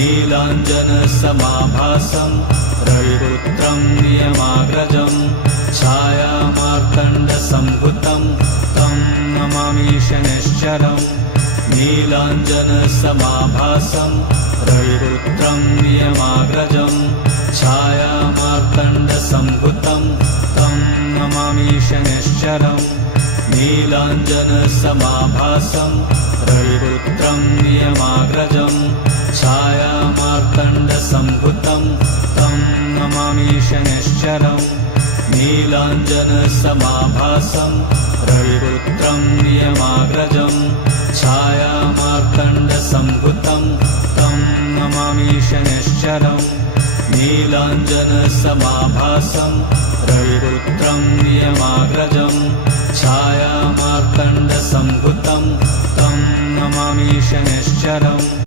नीलाञ्जनसमाभासं रविपुत्रं नियमाग्रजं छायामार्तण्डसम्भुतं तं नमामि शनैश्चरम् नीलाञ्जनसमाभासं रविपुत्रं नियमाग्रजं छायामार्तण्डसम्भुतं तं नमामि शनैश्चरम् नीलाञ्जनसमाभासं रविपुत्रं नियमाग्रजं छायामार्तण्डसम्भुतं तं नमामि शनैश्चरम् नीलाञ्जनसमाभासं रविपुत्रं नियमाग्रजं छायामार्तण्डसम्भुतं तं नमामि शनैश्चरम् नीलाञ्जनसमाभासं रविपुत्रं नियमाग्रजं छायामार्तण्डसम्भुतं तं नमामि शनैश्चरम्।